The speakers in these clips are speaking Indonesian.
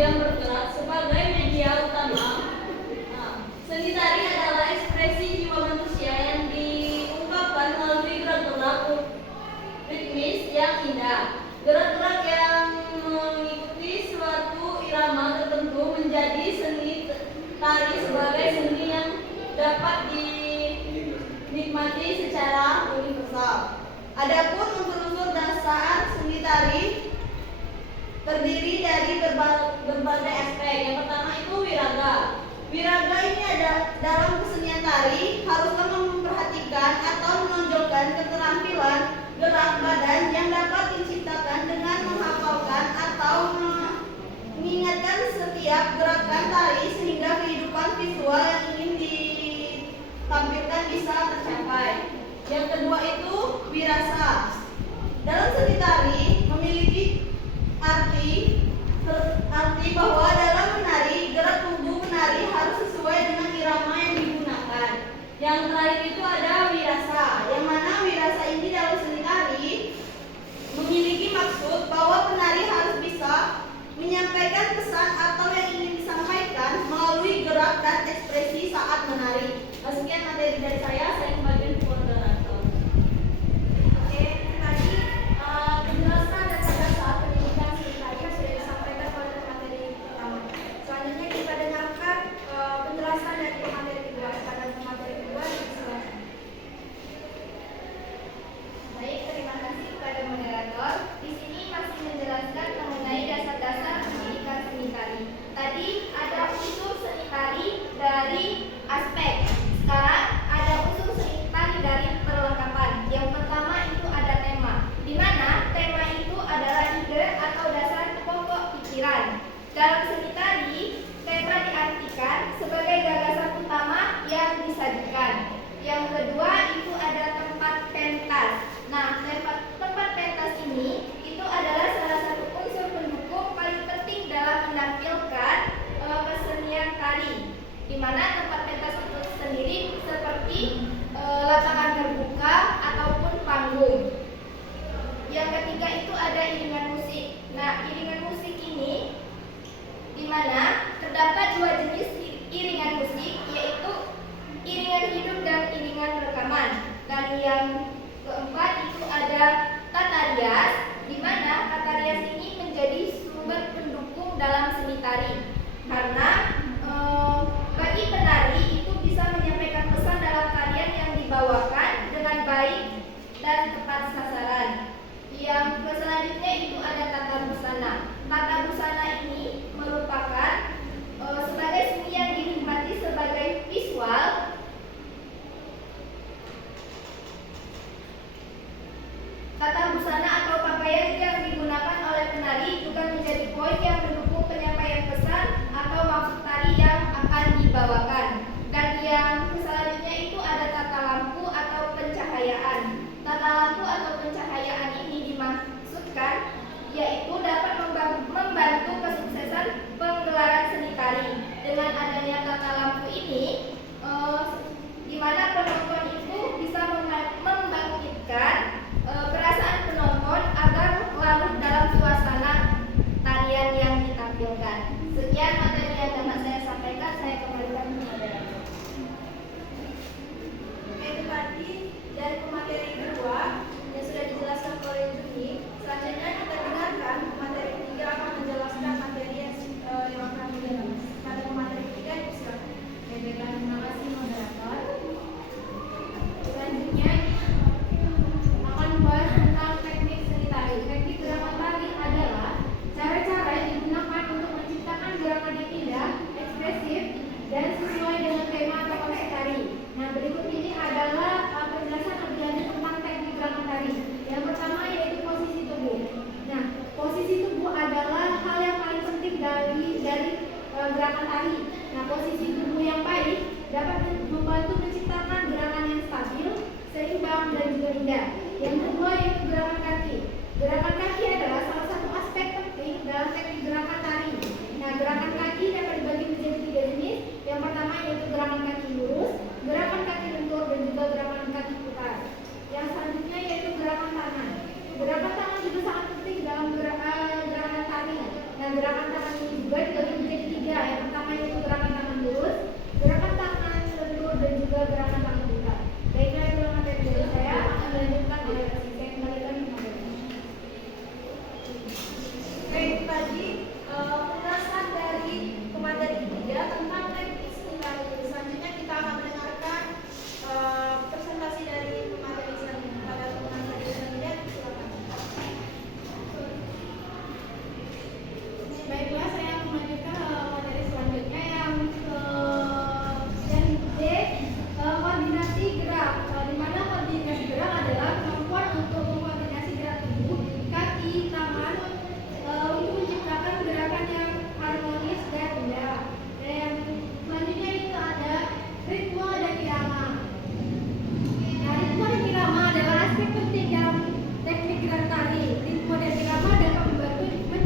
yang bergerak sebagai media utama. Nah, seni tari adalah ekspresi jiwa manusia yang diungkapkan melalui gerak-gerak ritmis yang indah. Gerak-gerak yang mengikuti suatu irama tertentu menjadi seni tari sebagai seni yang dapat dinikmati secara universal. Adapun unsur-unsur dasar seni tari terdiri dari berbagai aspek. Yang pertama itu wiraga. Wiraga ini ada dalam kesenian tari haruslah memperhatikan atau menonjolkan keterampilan gerak badan yang dapat diciptakan dengan menghafalkan atau mengingatkan setiap gerakan tari sehingga kehidupan visual yang ingin ditampilkan bisa tercapai. Yang kedua itu wirasa. Dalam seni tari memiliki arti bahwa dalam menari gerak tubuh penari harus sesuai dengan irama yang digunakan. Yang terakhir itu ada wirasa, yang mana wirasa ini dalam seni tari memiliki maksud bahwa penari harus bisa menyampaikan pesan atau yang ingin disampaikan melalui gerak dan ekspresi saat menari. Sekian materi dari saya kembalikan ke moderator. Oke, tadi penjelasan dan dasar pendidikan seni tari sudah disampaikan pada materi pertama. Selanjutnya kita dengarkan penjelasan dari materi kedua. Pada materi kedua, silakan. Baik, terima kasih kepada moderator. Di sini masih menjelaskan mengenai dasar-dasar pendidikan seni tari. Tadi ada unsur seni tari dari aspek. Sekarang ada unsur seni tari dari perlengkapan. Yang pertama itu ada tema, di mana tema itu adalah ide atau dasar pokok pikiran. Dalam seni tari, tema diartikan sebagai gagasan utama yang disajikan. Yang kedua itu ada tempat pentas. Nah, tempat pentas ini itu adalah salah satu unsur pendukung paling penting dalam menampilkan kesenian tari, di mana tempat pentas itu sendiri seperti lapangan terbuka ataupun panggung. Yang ketiga itu ada iringan musik. Nah, iringan musik ini di mana terdapat dua jenis iringan musik, yaitu iringan hidup dan iringan rekaman. Dan yang keempat itu ada tata rias, di mana tata rias ini menjadi sumber pendukung dalam seni tari. Karena bagi penari itu bisa menyampaikan pesan dalam tarian yang dibawakan dengan baik dan tepat sasaran. Yang selanjutnya itu ada tata busana. Tata busana ini merupakan sebagai seni yang dinikmati sebagai visual. Tata busana atau pakaian yang digunakan oleh penari juga menjadi poin yang mendukung penyampaian pesan atau maksud tari yang akan dibawakan. Dan yang selanjutnya itu ada tata lampu atau pencahayaan. Tata lampu atau pencahayaan ini dimaksudkan yaitu dapat membantu kesuksesan penggelaran seni tari. Dengan adanya tata lampu ini, di mana penonton itu bisa membangkitkan perasaan penonton agar larut dalam suasana tarian yang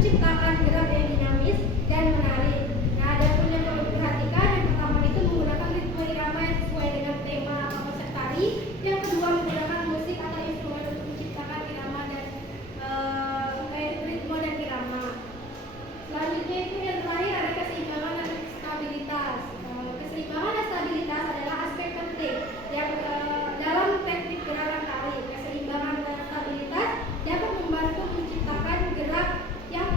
menciptakan gerak yang dinamis dan menarik. Nah, ada pun yang perlu diperhatikan, yang pertama itu menggunakan ritme irama yang sesuai dengan tema atau konsep tari. Yang kedua menggunakan musik atau instrumen untuk menciptakan irama dan ritme dan irama. Selanjutnya itu yang terakhir ada keseimbangan dan stabilitas. Keseimbangan dan stabilitas adalah aspek penting yang dalam teknik gerakan tari. Keseimbangan dan stabilitas dapat membantu menciptakan gerak yang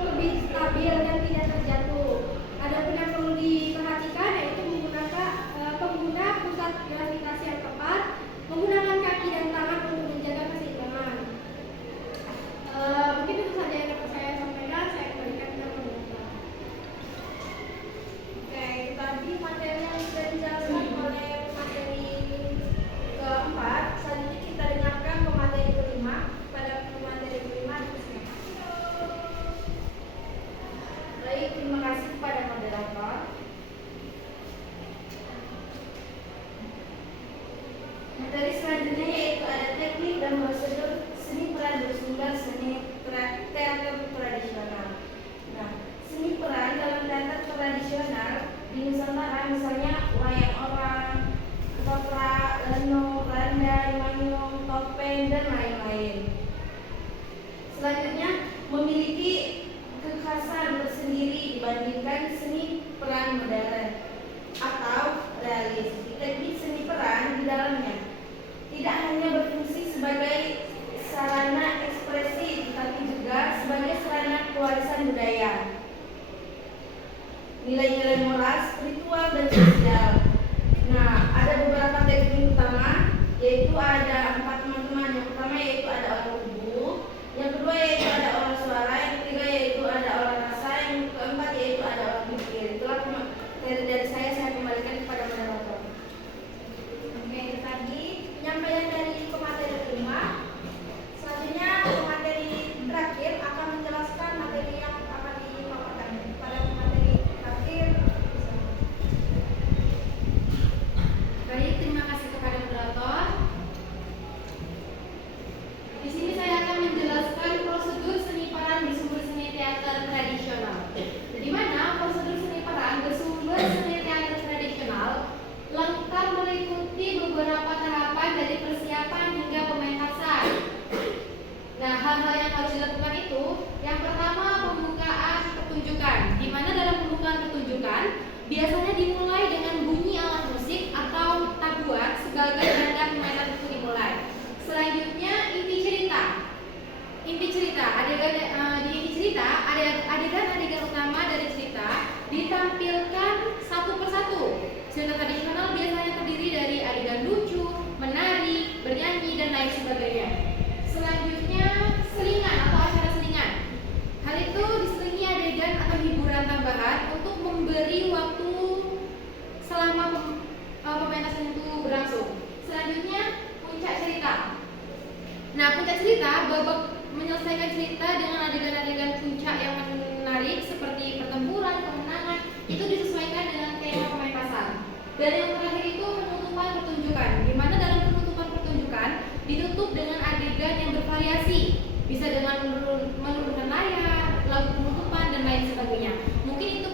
lebih stabil dan tidak terjatuh. Adapun yang perlu diperhatikan yaitu menggunakan pengguna pusat gravitasi yang tepat, menggunakan kaki dan tangan untuk menjaga keseimbangan. Mungkin itu saja yang dapat saya sampaikan. Saya kembalikan ke pemirsa. Oke, tadi materi yang sudah dijelaskan oleh materi keempat. Selanjutnya kita dengarkan pemateri kelima. Pada pemateri kelima dipersilakan. Baik, terima kasih kepada moderator. Materi selanjutnya yaitu ada teknik dan prosedur seni peran bersumber seni teater tradisional. Nah, seni peran dalam teater tradisional di Nusantara misalnya wayang orang, ketoprak, lenong, randang, manyung, topeng, dan lain-lain. Selanjutnya memiliki kekhasan tersendiri dibandingkan seni peran modern atau realis. Teknik seni peran di dalamnya tidak hanya berfungsi sebagai sarana ekspresi, tetapi juga sebagai sarana pewarisan budaya, nilai-nilai moral, spiritual, dan sosial. Nah, ada beberapa teknik utama, yaitu ada 4 teman-teman. Yang pertama yaitu ada olah tubuh, yang kedua yaitu ada olah suara, yang ketiga yaitu ada olah rasa, yang keempat yaitu ada olah pikir. Itulah dari saya kembalikan kepada moderator. Oke, tadi penyampaian dari pemateri kelima. Selanjutnya pemateri terakhir akan menjelaskan materi yang akan dipaparkan. Pada pemateri terakhir, Baik, terima kasih kepada moderator. Di sini saya akan menjelaskan prosedur seni peran bersumber seni teater tradisional. Di mana prosedur seni peran bersumber seni teater tradisional lengkap meliputi beberapa tahapan dari persiapan hingga pementasan. Nah, hal-hal yang harus dilakukan itu, yang pertama pembukaan pertunjukan. Di mana dalam pembukaan pertunjukan biasanya dimulai dengan bunyi alat musik atau tabuan sebagai tanda pementasan itu dimulai. Selanjutnya inti cerita. Inti cerita di inti cerita adegan-adegan utama dari cerita ditampilkan satu persatu. Cerita tradisional biasanya terdiri dari adegan lucu, menari, bernyanyi, dan lain sebagainya. Selanjutnya selingan atau acara selingan. Hal itu diselingi adegan atau hiburan tambahan untuk memberi waktu selama pementasan itu berlangsung. Selanjutnya puncak cerita. Nah, puncak cerita babak menyelesaikan cerita dengan adegan-adegan puncak yang menarik seperti pertempuran, kemenangan, itu disesuaikan dengan tema pementasan. Dan yang terakhir itu penutupan pertunjukan, di mana dalam penutupan pertunjukan ditutup dengan adegan yang bervariasi, bisa dengan menurunkan layar, lagu penutupan, dan lain sebagainya. Mungkin itu